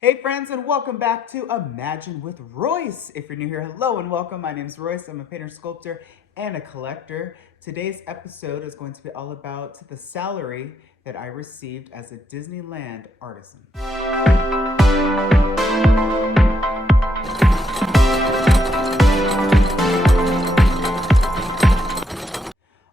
Hey friends, and welcome back to Imagine with Royce. If you're new here, hello and welcome. My name is Royce. I'm a painter, sculptor, and a collector. Today's episode is going to be all about the salary that I received as a Disneyland artisan.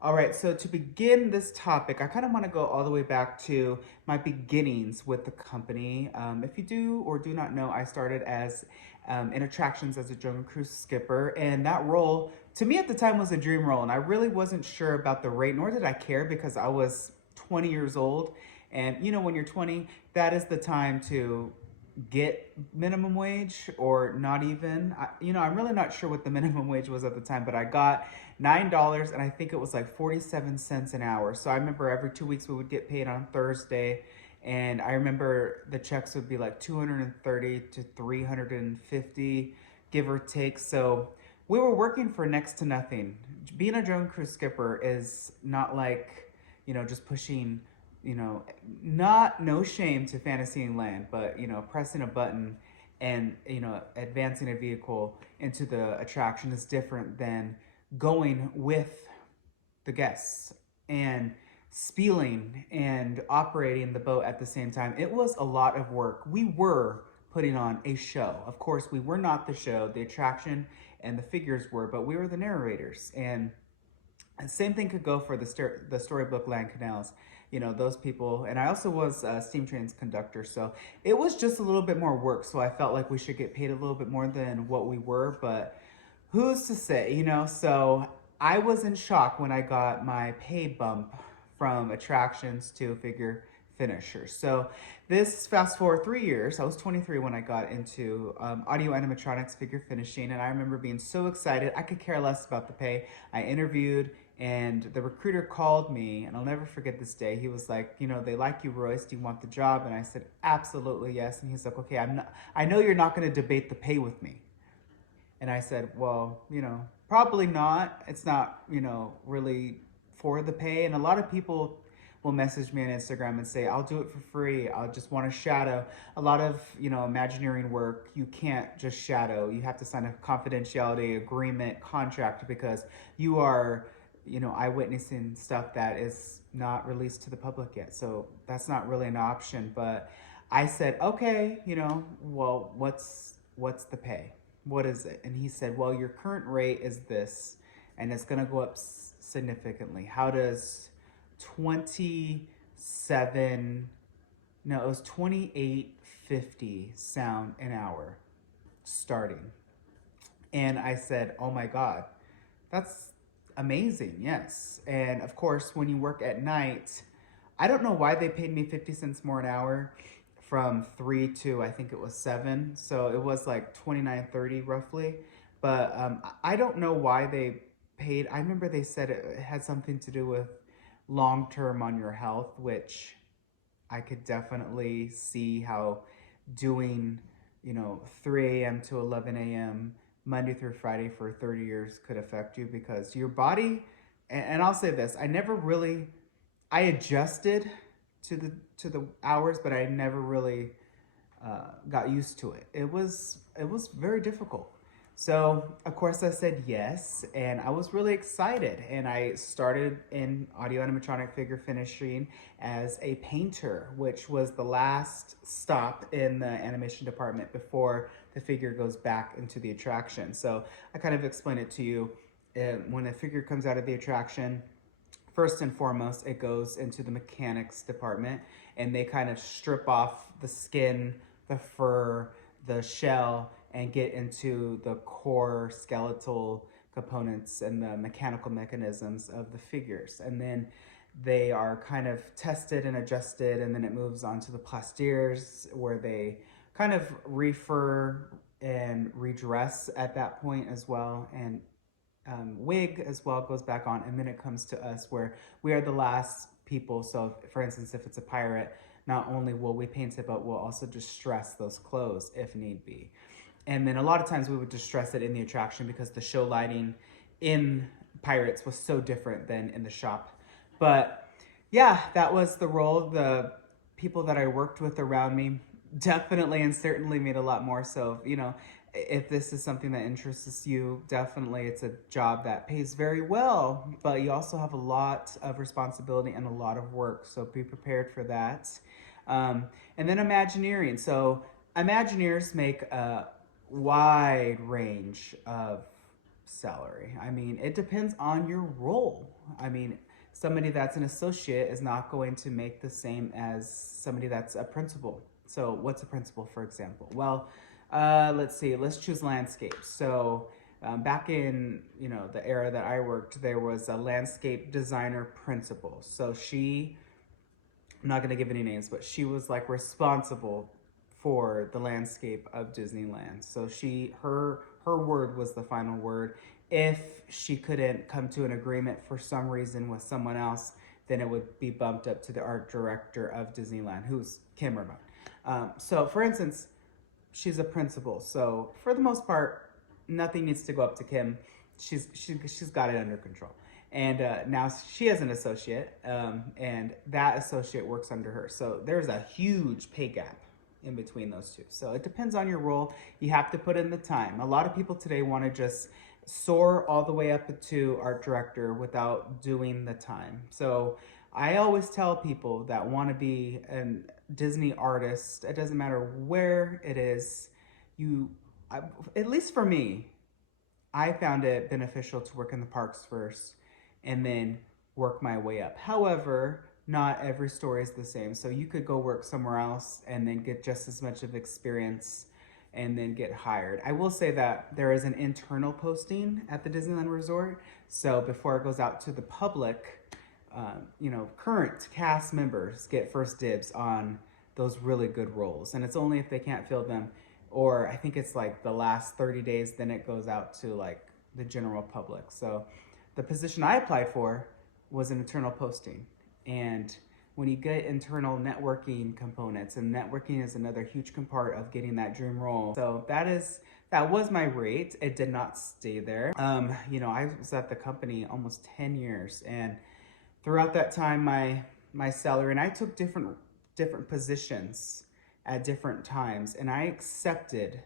All right, so to begin this topic, I kind of want to go all the way back to my beginnings with the company. If you do or do not know, I started as in attractions as a jungle cruise skipper, and that role to me at the time was a dream role, and I really wasn't sure about the rate, nor did I care because I was 20 years old, and when you're 20, that is the time to get minimum wage or not even. I'm really not sure what the minimum wage was at the time, but I got $9 and I think it was like 47 cents an hour. So I remember every 2 weeks we would get paid on Thursday, and I remember the checks would be like 230 to 350, give or take. So we were working for next to nothing. Being a drone cruise skipper is not like, just pushing, not no shame to Fantasyland, but pressing a button and advancing a vehicle into the attraction is different than going with the guests and spieling and operating the boat at the same time. It was a lot of work. We were putting on a show. Of course, we were not the show. The attraction and the figures were, but we were the narrators. And same thing could go for the storybook land canals. Those people. And I also was a steam trains conductor, so it was just a little bit more work. So I felt like we should get paid a little bit more than what we were, but who's to say, So I was in shock when I got my pay bump from attractions to figure finisher. So this fast forward 3 years, I was 23 when I got into audio animatronics figure finishing, and I remember being so excited. I could care less about the pay. I interviewed, and the recruiter called me, and I'll never forget this day. He was like, they like you, Royce. Do you want the job? And I said, absolutely yes. And he's like, okay, I know you're not going to debate the pay with me. And I said, well, probably not. It's not, really for the pay. And a lot of people will message me on Instagram and say, I'll do it for free. I'll just want to shadow. A lot of, imagineering work, you can't just shadow. You have to sign a confidentiality agreement contract because you are, eyewitnessing stuff that is not released to the public yet. So that's not really an option. But I said, okay, well, what's the pay? What is it? And he said, well, your current rate is this, and it's going to go up significantly. How does 27, no, it was 28.50 sound an hour starting? And I said, oh my God, that's amazing. Yes. And of course, when you work at night, I don't know why they paid me 50 cents more an hour from 3 to I think it was 7. So it was like 29.30 roughly. But I don't know why they paid. I remember they said it had something to do with long term on your health, which I could definitely see how doing, 3 a.m. to 11 a.m. Monday through Friday for 30 years could affect you because your body, and I'll say this, I adjusted to the hours, but I never really got used to it. It was very difficult. So of course I said yes, and I was really excited. And I started in audio animatronic figure finishing as a painter, which was the last stop in the animation department before the figure goes back into the attraction. So I kind of explained it to you. When a figure comes out of the attraction, first and foremost, it goes into the mechanics department, and they kind of strip off the skin, the fur, the shell, and get into the core skeletal components and the mechanical mechanisms of the figures. And then they are kind of tested and adjusted, and then it moves on to the plastiers, where they kind of refer and redress at that point as well. And wig as well goes back on, and then it comes to us where we are the last people. So for instance, if it's a pirate, not only will we paint it, but we'll also distress those clothes if need be. And then a lot of times we would distress it in the attraction because the show lighting in Pirates was so different than in the shop. But yeah, that was the role. The people that I worked with around me, definitely and certainly made a lot more. So, if this is something that interests you, definitely it's a job that pays very well, but you also have a lot of responsibility and a lot of work. So be prepared for that. Um, and then Imagineering. So Imagineers make a wide range of salary. I mean, it depends on your role. I mean, somebody that's an associate is not going to make the same as somebody that's a principal. So, what's a principal, for example? Well, let's see. Let's choose landscapes. So, back in the era that I worked, there was a landscape designer principal. So I'm not gonna give any names, but she was like responsible for the landscape of Disneyland. So her word was the final word. If she couldn't come to an agreement for some reason with someone else, then it would be bumped up to the art director of Disneyland, who's Kim Ramone. So, for instance, she's a principal. So, for the most part, nothing needs to go up to Kim. She's got it under control. And now she has an associate, and that associate works under her. So there's a huge pay gap in between those two. So it depends on your role. You have to put in the time. A lot of people today want to just soar all the way up to art director without doing the time. So I always tell people that want to be a Disney artist, it doesn't matter where it is, you, at least for me, I found it beneficial to work in the parks first and then work my way up. However, not every story is the same. So you could go work somewhere else and then get just as much of experience and then get hired. I will say that there is an internal posting at the Disneyland Resort. So before it goes out to the public, current cast members get first dibs on those really good roles. And it's only if they can't fill them, or I think it's like the last 30 days, then it goes out to like the general public. So the position I applied for was an internal posting. And when you get internal networking components, and networking is another huge part of getting that dream role. So that was my rate. It did not stay there. I was at the company almost 10 years, and throughout that time, my salary, and I took different positions at different times, and I accepted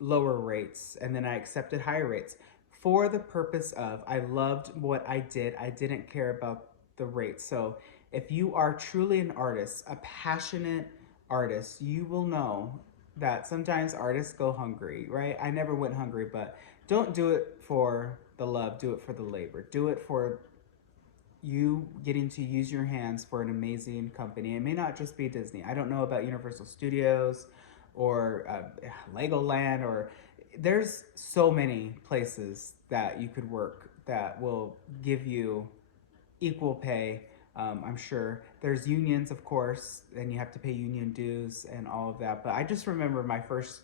lower rates, and then I accepted higher rates for the purpose of I loved what I did. I didn't care about the rate. So if you are truly an artist, a passionate artist, you will know that sometimes artists go hungry, right? I never went hungry, but don't do it for the love, do it for the labor. Do it for you getting to use your hands for an amazing company. It may not just be Disney. I don't know about Universal Studios or Legoland, or there's so many places that you could work that will give you equal pay. I'm sure there's unions, of course, and you have to pay union dues and all of that. But I just remember my first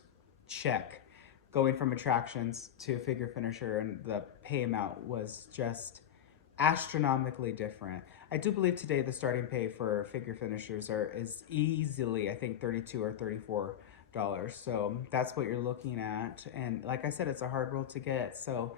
check going from attractions to figure finisher, and the pay amount was just astronomically different. I do believe today the starting pay for figure finishers is easily, I think, $32 or $34. So that's what you're looking at. And like I said, it's a hard role to get. So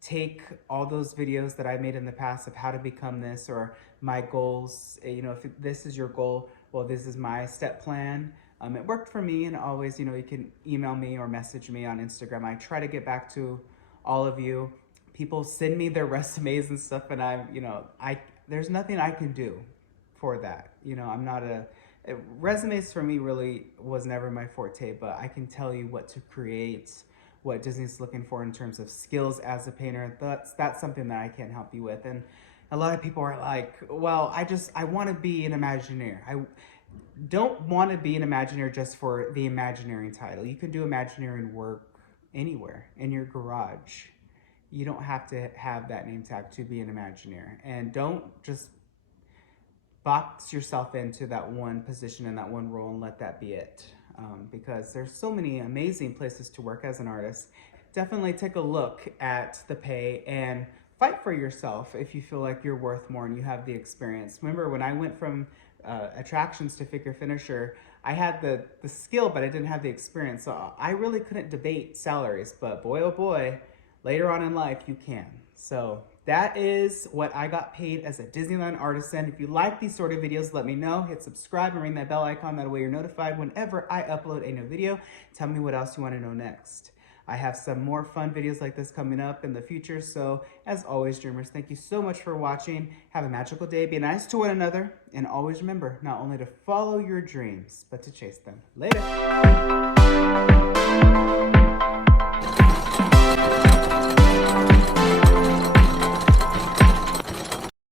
take all those videos that I made in the past of how to become this, or my goals. If this is your goal, well, this is my step plan. It worked for me, and always, you can email me or message me on Instagram. I try to get back to all of you. People send me their resumes and stuff, and there's nothing I can do for that. I'm not resumes for me really was never my forte, but I can tell you what to create, what Disney's looking for in terms of skills as a painter. That's something that I can help you with. And a lot of people are like, well, I want to be an Imagineer. I don't want to be an Imagineer just for the Imagineering title. You can do Imagineering work anywhere, in your garage. You don't have to have that name tag to be an Imagineer. And don't just box yourself into that one position and that one role and let that be it. Because there's so many amazing places to work as an artist. Definitely take a look at the pay and fight for yourself if you feel like you're worth more and you have the experience. Remember, when I went from attractions to figure finisher, I had the skill, but I didn't have the experience. So I really couldn't debate salaries, but boy, oh boy, later on in life, you can. So that is what I got paid as a Disneyland artisan. If you like these sort of videos, let me know. Hit subscribe and ring that bell icon. That way you're notified whenever I upload a new video. Tell me what else you want to know next. I have some more fun videos like this coming up in the future. So as always, dreamers, thank you so much for watching. Have a magical day. Be nice to one another. And always remember not only to follow your dreams, but to chase them. Later.